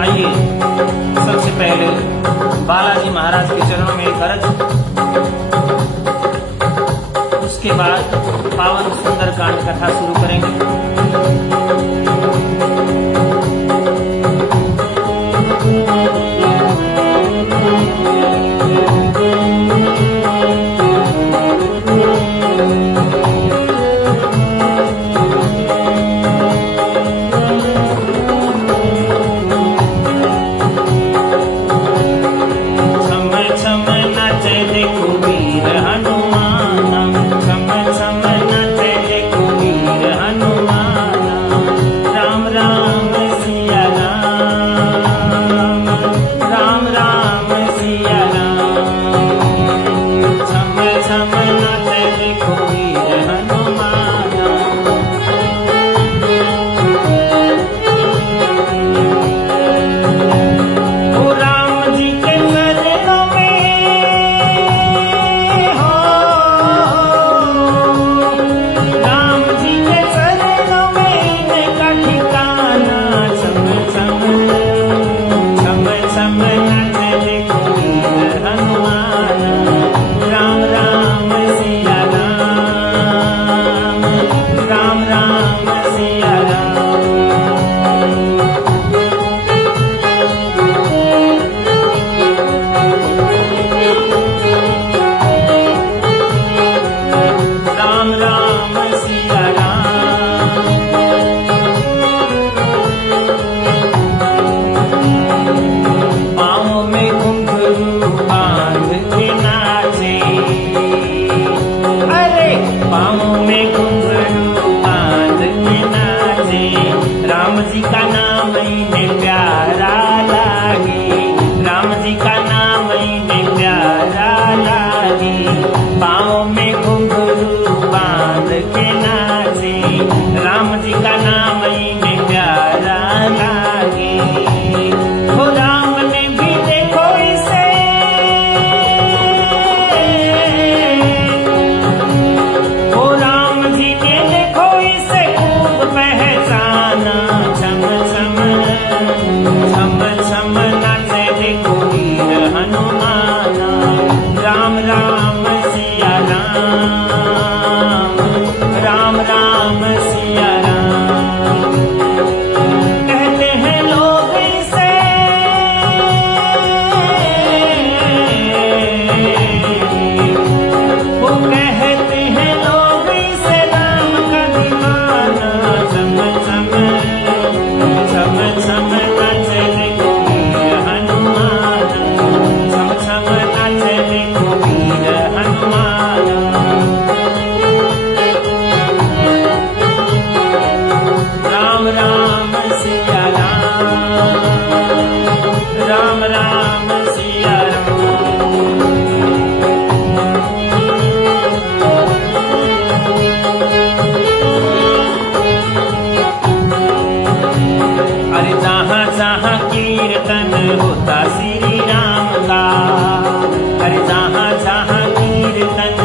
आइए सबसे पहले बालाजी महाराज के चरणों में एक अर्घ, उसके बाद पावन सुंदरकांड कथा शुरू करेंगे। राम जी का नाम इन्हें प्यारा लागे, राम जी का नाम इन्हें प्यारा लागे। पाँव में घुंघरू बांध के नाचे, राम जी का नाम इन्हें प्यारा लागे। वो राम ने भी देखो इसे, वो राम जी ने देखो इसे खूब पहचाना। छम छम नाचे देखो वीर हनुमाना। राम राम सिया राम, राम राम सिया राम। कहते हैं लोग इसे, वो कहते हैं लोग इसे राम का दीवाना। छम नाचे देखो वीर हनुमाना। छम नाचे देखो वीर हनुमाना। राम राम सिया राम, राम राम सिया राम। अरे जहाँ जहाँ कीर्तन होता श्री राम का, अरे जहाँ जहाँ कीर्तन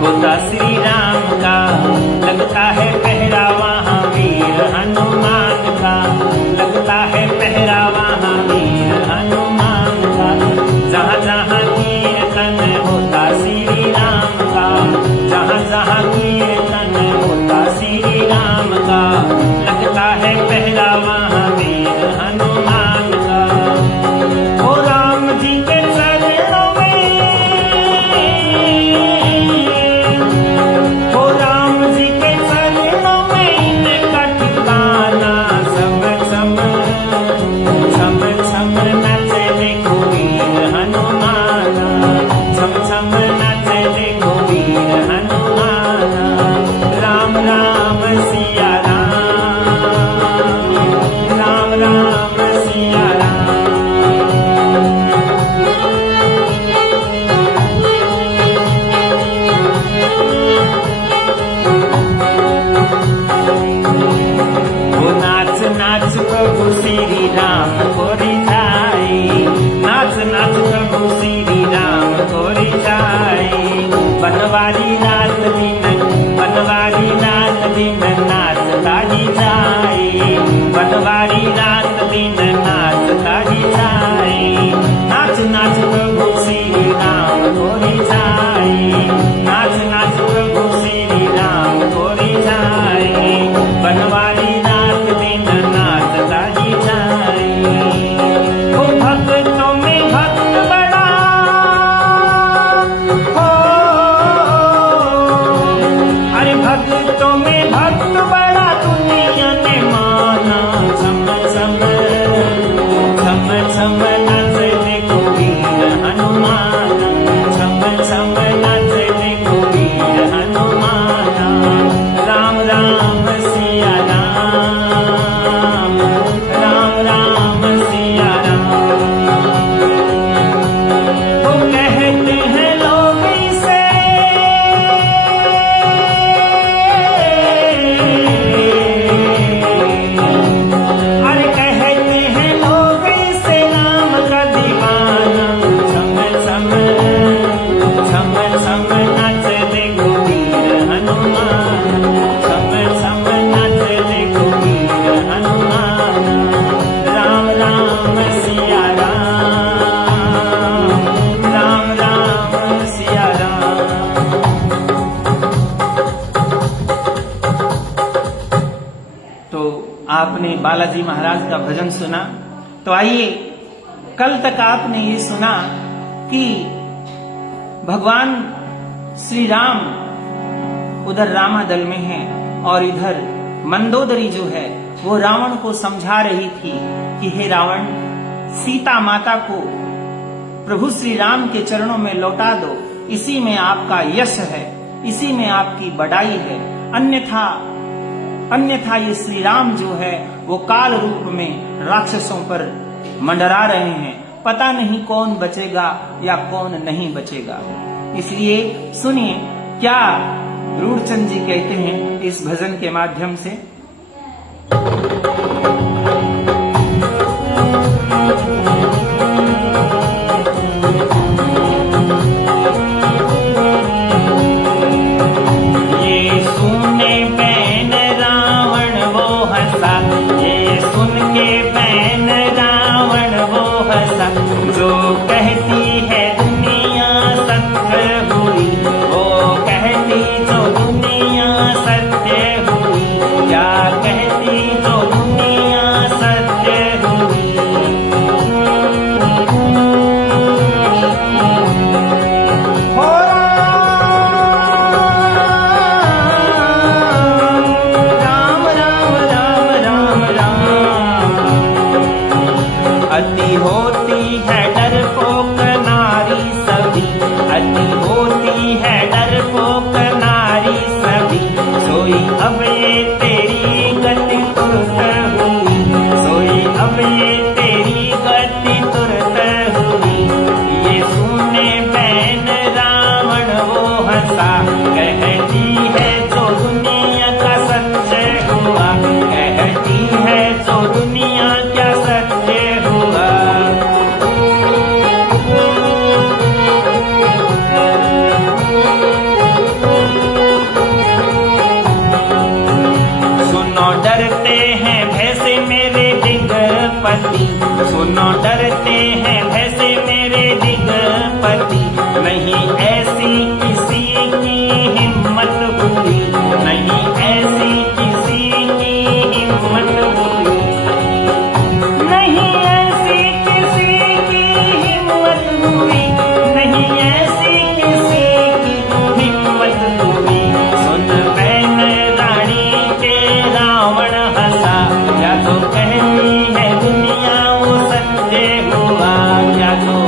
होता श्री राम का, लगता है पहरा वहाँ वीर हनुमान का, लगता है पहरा वहाँ वीर हनुमान का। जहाँ जहाँ कीर्तन होता श्री राम का, जहाँ जहाँ कीर्तन होता श्री राम का, लगता है पहरा वहाँ वीर हनुमान का। ओ राम जी के चरणों में, ओ राम जी के चरणों में इनका ठिकाना। छम नाचे देखो वीर हनुमाना। छम नाचे देखो वीर हनुमाना। राम राम सिया राम, राम राम सिया राम। वो नाच नाच प्रभु श्री राम कोरी जाए, नाच नाच प्रभु श्री राम कोरी जाए। बनवारी रात दिन, बनवारी रात दिन नाच तारी जाए, बनवारी रात दिन नाचता ही जाए। नाच नाच प्रभु श्री राम गोरी जाए। नाच नाच प्रभु श्री राम गोरी जाए। बनवारी रात दिन नाचता ही जाए। ओ भक्तों में भक्त बड़ा हो, अरे भक्तों में भक्त बड़ा दुनिया ने माना। छम छम छम छम नाचते वीर हनुमान। छम छम नाचते वीर हनुमान। राम राम सिया राम, राम राम सिया राम। वो कहते हैं लोग इसे, अरे कहते हैं लोग इसे राम का दीवाना। छम छम छम छम नाचते वीर हनुमान। छम छम नाचते वीर हनुमान। राम राम सिया राम, राम राम सिया राम। तो आपने बालाजी महाराज का भजन सुना। तो आइए, कल तक आपने ये सुना कि भगवान श्री राम उधर रामादल में हैं और इधर मंदोदरी जो है वो रावण को समझा रही थी कि हे रावण, सीता माता को प्रभु श्री राम के चरणों में लौटा दो। इसी में आपका यश है, इसी में आपकी बड़ाई है। अन्यथा ये श्री राम जो है वो काल रूप में राक्षसों पर मंडरा रहे हैं। पता नहीं कौन बचेगा या कौन नहीं बचेगा। इसलिए सुनिए क्या रूढ़चंद जी कहते हैं इस भजन के माध्यम से। ये सुने बैन रावण वो हंसा, ये सुन के बैन रावण वो हंसा। जो कहती है दुनिया सत्य हुई, वो कहती जो दुनिया सत्य हुई। क्या कहती जो दुनिया सत्य हुई। हो राम राम राम राम राम। अति होती है डरपोक नारी सभी, अति होती है डरपोक नारी सभी। सोई अब ये तेरी गति तुरत हुई, सोई अब ये तेरी गति तुरत हुई। ये सुने बैन रावण वो हंसा, कहती है जो दुनिया का सत्य हुआ। कहती है जो दुनिया का सत्य हुआ। सुनो डरते हैं भय से मेरे दिगपति, सुनो डरते हैं भय से मेरे दिगपति। नहीं ऐसी किसी की हिम्मत हुई, नहीं ऐसी किसी की हिम्मत हुई। नहीं ऐसी किसी की हिम्मत हुई, नहीं ऐसी किसी की हिम्मत हुई। सुन बैन रानी के रावण हंसा, क्या तो कहती है दुनिया वो सत्य हुआ। क्या तो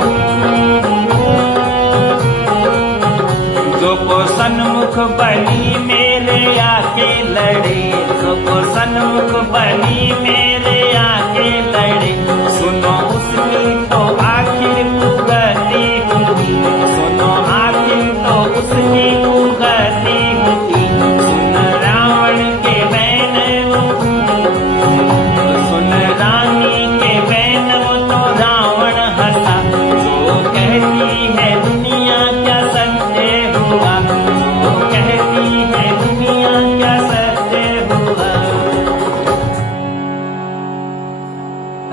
जो को सन्मुख बली मेरे आके लड़े, जो को सन्मुख बली मेरे आके लड़े। सुनो उसकी तो आखिर कुगति हुई, सुनो आखिर तो उसकी कुगति हुई। सुन रावण के बैन वो, सुन रानी के बैन वो तो रावण हंसा। जो कहती है दुनिया क्या सत्य हुआ, जो कहती है दुनिया क्या सत्य हुआ।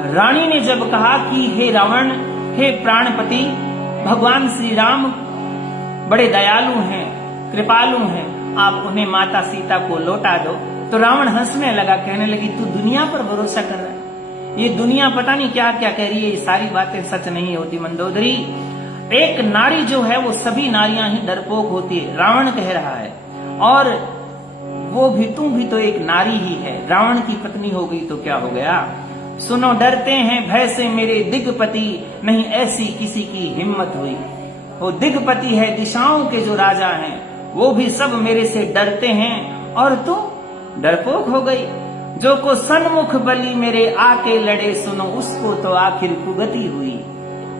रानी ने जब कहा कि हे रावण, हे प्राणपति, भगवान श्री राम बड़े दयालु हैं, कृपालु हैं, आप उन्हें माता सीता को लौटा दो, तो रावण हंसने लगा, कहने लगी तू दुनिया पर भरोसा कर रहा है, ये दुनिया पता नहीं क्या क्या कह रही है, ये सारी बातें सच नहीं होती मंदोदरी। एक नारी जो है वो सभी नारियां ही डरपोक होती है, रावण कह रहा है, और वो भी तू भी तो एक नारी ही है, रावण की पत्नी हो गई तो क्या हो गया। सुनो डरते हैं भय से मेरे दिग्पति, नहीं ऐसी किसी की हिम्मत हुई। वो दिग्पति है, दिशाओं के जो राजा हैं, वो भी सब मेरे से डरते हैं, और तू डरपोक हो गई। जो को सन्मुख बली मेरे आके लड़े, सुनो उसको तो आखिर कुगति हुई।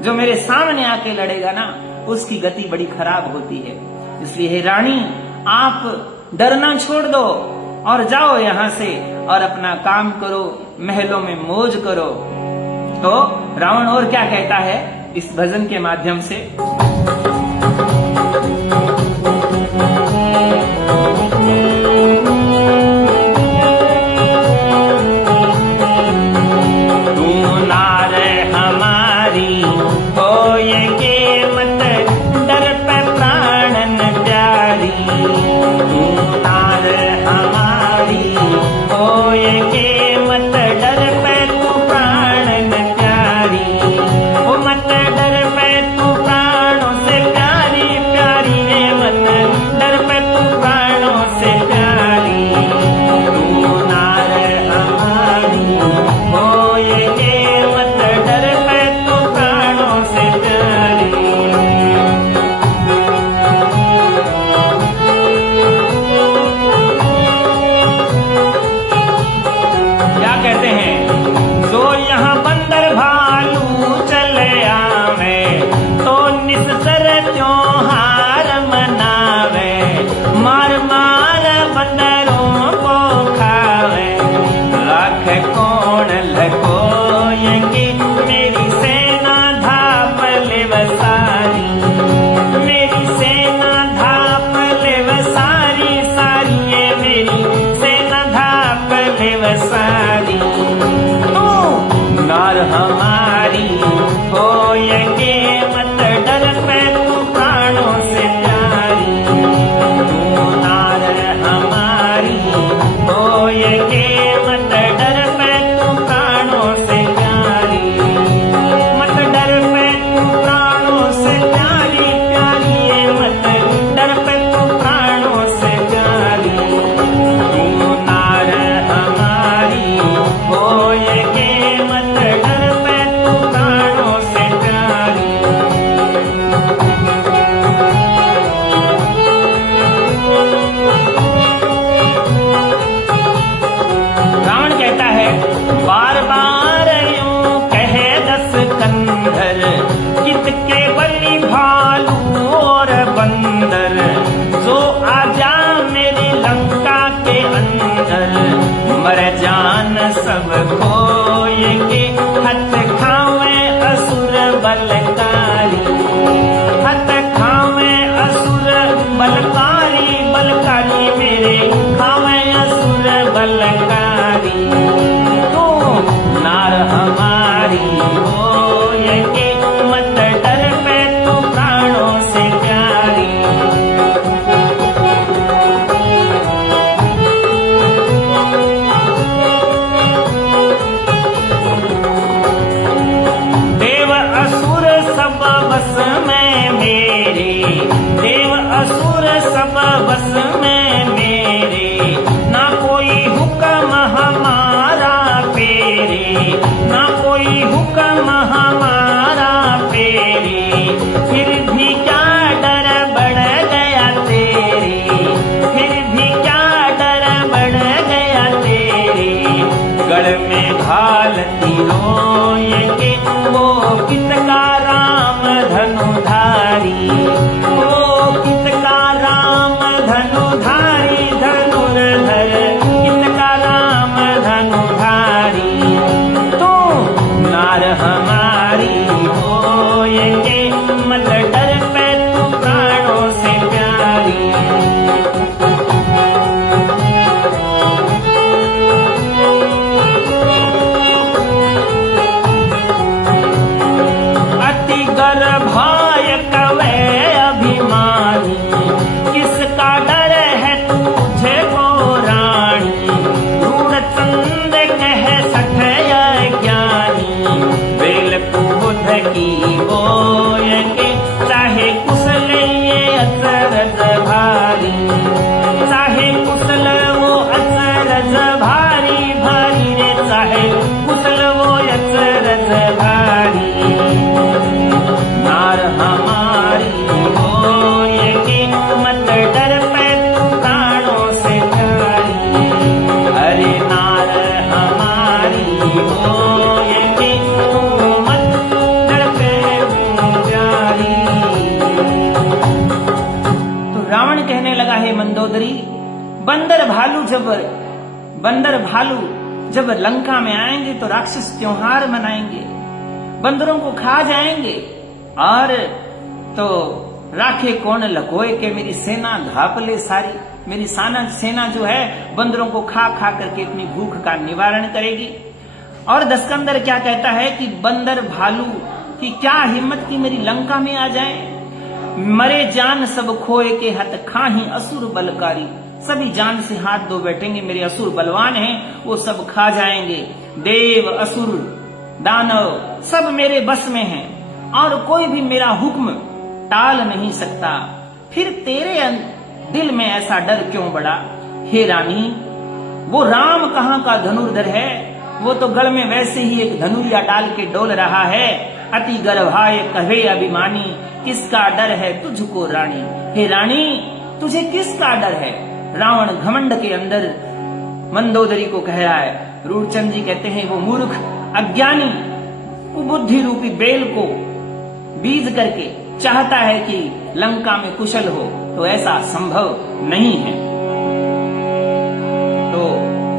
जो मेरे सामने आके लड़ेगा ना, उसकी गति बड़ी खराब होती है। इसलिए हे रानी, आप डरना छोड़ दो और जाओ यहां से और अपना काम करो, महलों में मौज करो। तो रावण और क्या कहता है इस भजन के माध्यम से, तू नार हमारी होएंगे मत डर पे प्राणन प्यारी, तू नार हमारी होएंगे मत डर पे तू प्राणन प्यारी, ओ मत डर पे तू प्राणों से प्यारी प्यारी रे, मत डर पे तू प्राणों से प्यारी, तू नार हमारी होएंगे मत डर पे तू प्राणों से प्यारी। क्या कहते हैं, जो यहाँ बंदर भालू चले आवे, तो निस्तर त्योहार मनावे, मार मार बंदरों को खावे, राख कौन लकोएंगे मेरी सेना धाप ले वसारी, मेरी सेना धाप ले वसारी, सारी ये मेरी सेना धाप ले वसारी, तू नार हमारी होएंगे मत डर पे तू प्राणों से प्यारी, तू नार हमारी होएंगे मत डर पे तू प्राणों से प्यारी, मत डर पे तू प्राणों से प्यारी प्यारी ये, मत डर पे तू प्राणों से प्यारी, तू नार हमारी होएंगे मत डर पे तू प्राणों से प्यारी। रावण कहता है, बार बार यूं कहे दस कंधर, कित के बलि भालू और बंदर, जो आजा मेरी लंका के अंदर, मर जान सब खोएंगे, हथ खावे असुर बलकारी, हथ खावे असुर बलकारी, बलकारी मेरे खावे असुर बलकारी, तू नार हमारी होएंगे मत डर पे तू प्राणों से प्यारी। देव असुर सब बस में मेरे, देव असुर सब बस में मेरे, ना कोई हुक्म हमारा पेरे, ना कोई हुक्म हमारा पेरे, फिर भी क्या डर बढ़ गया तेरे, फिर भी क्या डर बढ़ गया तेरे, गढ़ में भाल तीरोएंगे वो कितका राम धनुधारी, वो कितका राम धनुधारी, धनुर्धर कितका राम धनुधारी, तो नार हमारी होएंगे मत डर पे तू प्राणों से प्यारी। मंदोदरी, बंदर भालू जब लंका में आएंगे तो राक्षस त्योहार मनाएंगे, बंदरों को खा जाएंगे, और तो राखे कौन लकोए के मेरी सेना धाप ले सारी। मेरी सेना जो है बंदरों को खा खा करके अपनी भूख का निवारण करेगी। और दस्कंदर क्या कहता है कि बंदर भालू की क्या हिम्मत की मेरी लंका में आ जाए, मरे जान सब खोए के हत खाही असुर बलकारी। सभी जान से हाथ धो बैठेंगे, मेरे असुर बलवान हैं, वो सब खा जाएंगे। देव असुर दानव सब मेरे बस में हैं और कोई भी मेरा हुक्म टाल नहीं सकता। फिर तेरे दिल में ऐसा डर क्यों बढ़ा? हे रानी, वो राम कहाँ का धनुर्धर है, वो तो गढ़ में वैसे ही एक धनुरिया डाल के डोल रहा है। अति गर्भाए कहे अभिमानी, किसका डर है तुझको रानी? हे रानी, तुझे किसका डर है? रावण घमंड के अंदर मंदोदरी को कह रहा है। रूपचंद जी कहते हैं वो मूर्ख अज्ञानी कुबुद्धि रूपी बेल को बीज करके चाहता है कि लंका में कुशल हो, तो ऐसा संभव नहीं है। तो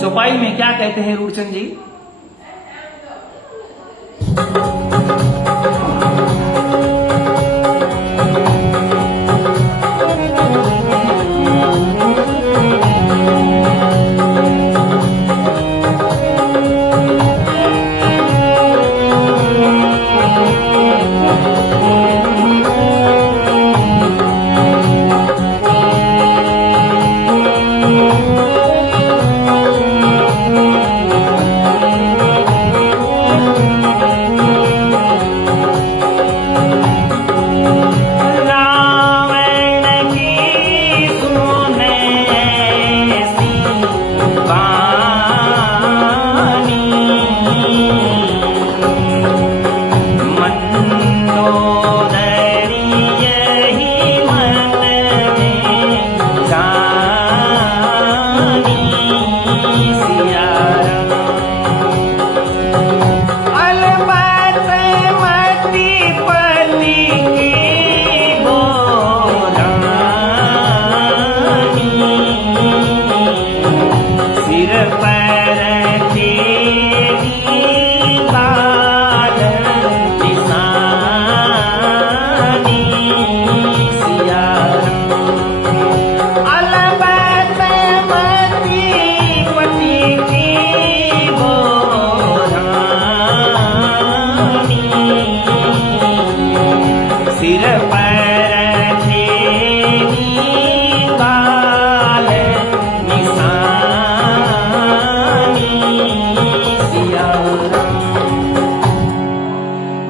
चौपाई में क्या कहते हैं रूपचंद जी?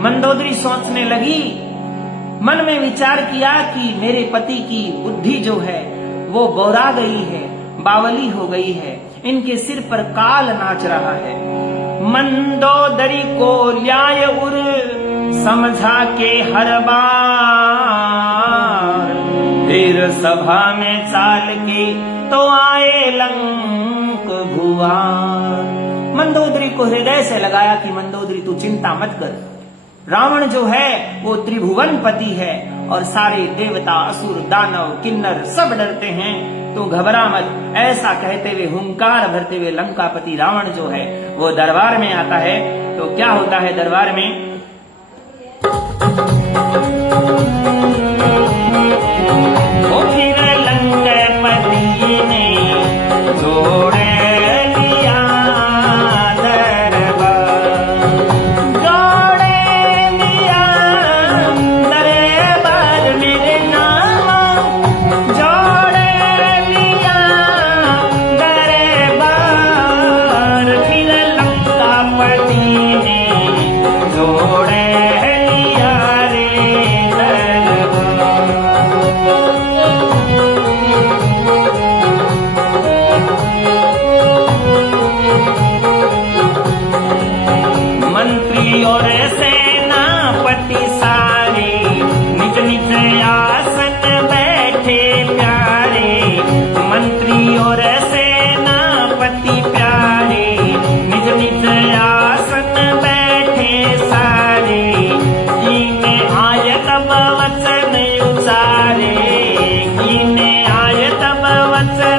मंदोदरी सोचने लगी, मन में विचार किया कि मेरे पति की बुद्धि जो है वो बौरा गई है, बावली हो गई है, इनके सिर पर काल नाच रहा है। मंदोदरी को ल्याय उर समझा के हर बार, फिर सभा में चाल के तो आए लंक भुआर। मंदोदरी को हृदय से लगाया कि मंदोदरी तू चिंता मत कर, रावण जो है वो त्रिभुवन पति है और सारे देवता असुर दानव किन्नर सब डरते हैं, तो घबरा मत। ऐसा कहते हुए हुंकार भरते हुए लंकापति रावण जो है वो दरबार में आता है। तो क्या होता है दरबार में? वो फिर लंकापति ने जोड़े वचन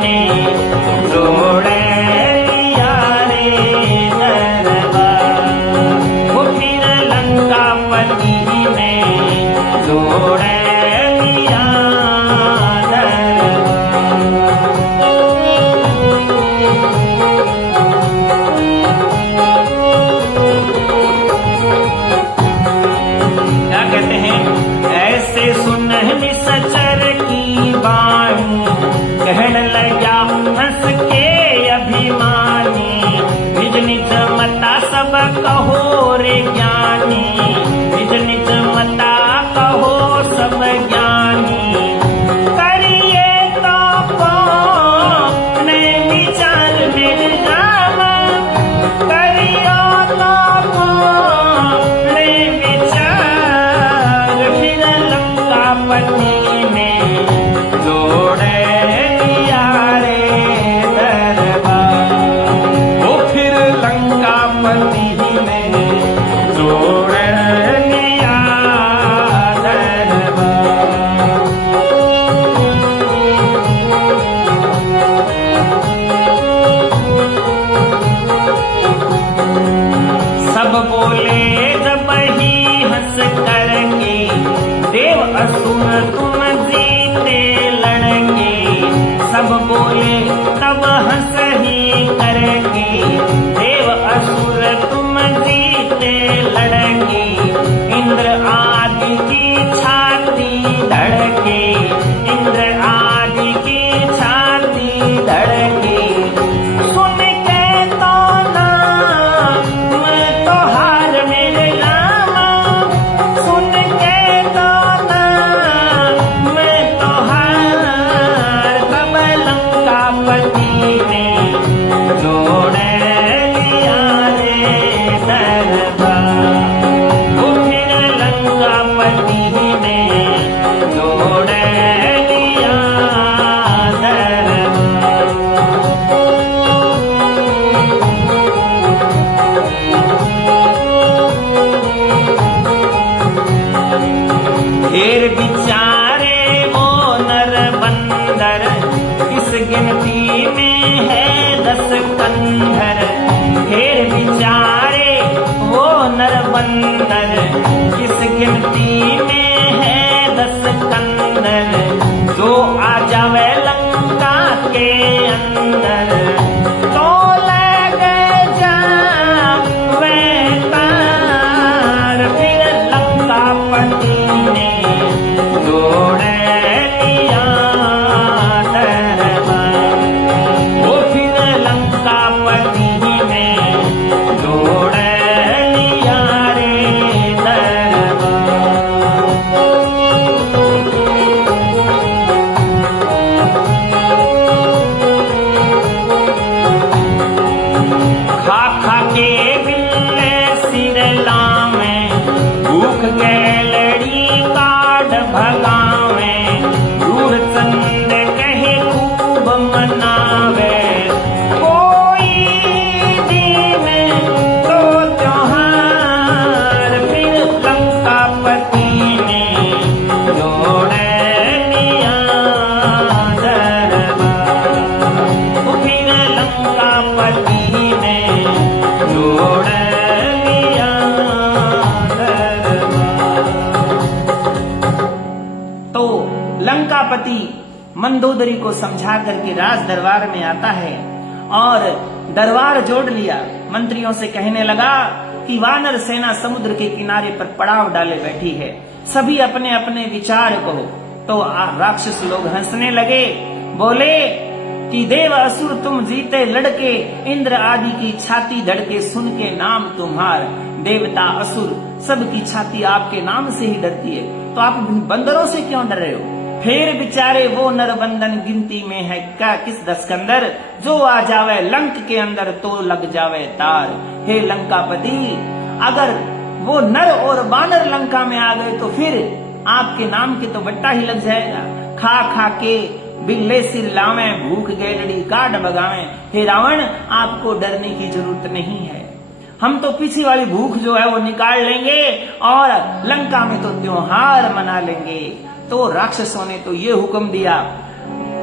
ने जोड़े लिया रे दरबार। वो फिर लंकापति ने जोड़े लिया दरबार। क्या कहते हैं, ऐसे सुन निसचर की वाणी, कहन लगा हंस के अभिमानी, निज निज मता सब कहो रे ज्ञानी, निज निज मता कहो सब ज्ञानी। करिए तो कौन विचार मेरे रामा, करियो तो कौन विचार। फिर लंकापति ने जोड़े लिया रे दरबार। वो फिर लंकापति ने जोड़े लिया दरबार। सब बोले जब ही हंस करके, देव असुर तुम जीते लड़ेंगे। सब बोले तब हंस ही करके, देव असुर तुम जीते लड़ेंगे। इंद्र आदि की छाती धड़के, इंद्र आदि की छाती धड़के। सुन के तो नाम तोहार मेरे रामा, सुन के तो नाम तोहार। तब लंकापति ने जोड़े लिया रे दरबार। वो फिर लंकापति ने जोड़े लिया दरबार। ढेर बिचारे वो नर बंदर, इस गिनती में है 10 कंधर। ढेर बिचारे वो नर बंदर, इस गिनती में है 10 कंधर। जो आ जावे लंका के अंदर, तो लगे जावे तार। फिर लंकापति ने जोड़े लिया दरबार। वो फिर लंकापति ने जोड़े लिया रे दरबार। खा खा के बिल्ले सिर लावे, भूख गए लड़ी काट भगावे। रूढ़ चंद कहे खूब मनावे, कोई दिन तो त्योहार। फिर लंकापति ने जोड़े लिया दरबार। फिर लंकापति ने जोड़े लिया दरबार। तो लंकापति मंदोदरी को समझा करके राज दरबार में आता है और दरबार जोड़ लिया। मंत्रियों से कहने लगा कि वानर सेना समुद्र के किनारे पर पड़ाव डाले बैठी है, सभी अपने अपने विचार कहो। तो राक्षस लोग हंसने लगे, बोले कि देव असुर तुम जीते लड़के, इंद्र आदि की छाती धड़के सुन के नाम तुम्हार। देवता असुर सबकी छाती आपके नाम से ही डरती है, तो आप बंदरों से क्यों डर रहे हो? फिर बेचारे वो नर बंदन गिनती में है क्या किस 10 कंदर, जो आ जावे लंक के अंदर तो लग जावे तार। हे लंकापति, अगर वो नर और बानर लंका में आ गए तो फिर आपके नाम के तो बट्टा ही लग जाएगा। खा खा के बिल्ले सिर लावे, भूख गैलड़ी काट भगावे। हे रावण, आपको डरने की जरूरत नहीं है, हम तो पीछे वाली भूख जो है वो निकाल लेंगे और लंका में तो त्योहार मना लेंगे। तो राक्षसों ने तो ये हुक्म दिया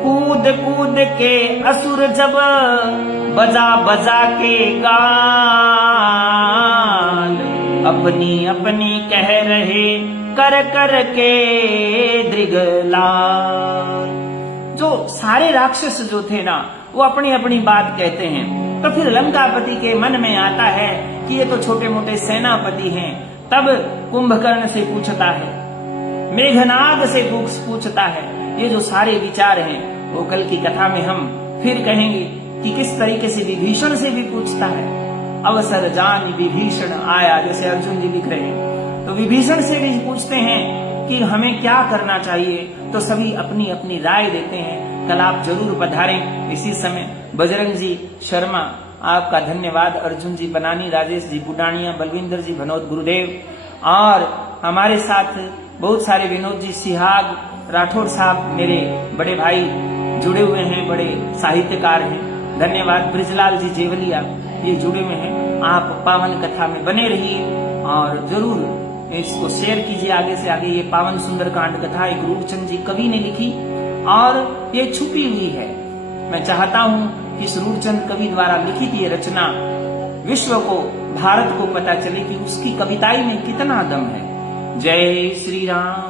कूद कूद के असुर जब बजा बजा के गाल, अपनी अपनी कह रहे कर कर के दृगलाल। जो सारे राक्षस जो थे ना, वो अपनी अपनी बात कहते हैं। तो फिर लंकापति के मन में आता है कि ये तो छोटे मोटे सेनापति हैं। तब कुंभकर्ण से पूछता है, मेघनाद से पूछता है। ये जो सारे विचार हैं वो कल की कथा में हम फिर कहेंगे कि किस तरीके से विभीषण से भी पूछता है। अवसर जान विभीषण आया, जैसे अर्जुन जी लिख रहे हैं। तो विभीषण से भी पूछते हैं कि हमें क्या करना चाहिए। तो सभी अपनी अपनी राय देते हैं। कल आप जरूर पधारें इसी समय। बजरंग जी शर्मा आपका धन्यवाद, अर्जुन जी बनानी, राजेश जी बुडानिया, बलविंदर जी भनोद, गुरुदेव, और हमारे साथ बहुत सारे विनोद जी सिहाग, राठौर साहब मेरे बड़े भाई जुड़े हुए हैं, बड़े साहित्यकार हैं। धन्यवाद। ब्रिजलाल जी जेवलिया ये जुड़े हुए हैं। आप पावन कथा में बने रहिए और जरूर इसको शेयर कीजिए आगे से आगे। ये पावन सुंदरकांड कथा एक रूपचंद जी कवि ने लिखी और ये छुपी हुई है। मैं चाहता हूं कि इस रूपचंद कवि द्वारा लिखित ये रचना विश्व को, भारत को पता चले कि उसकी कविताई में कितना दम है। जय श्री राम।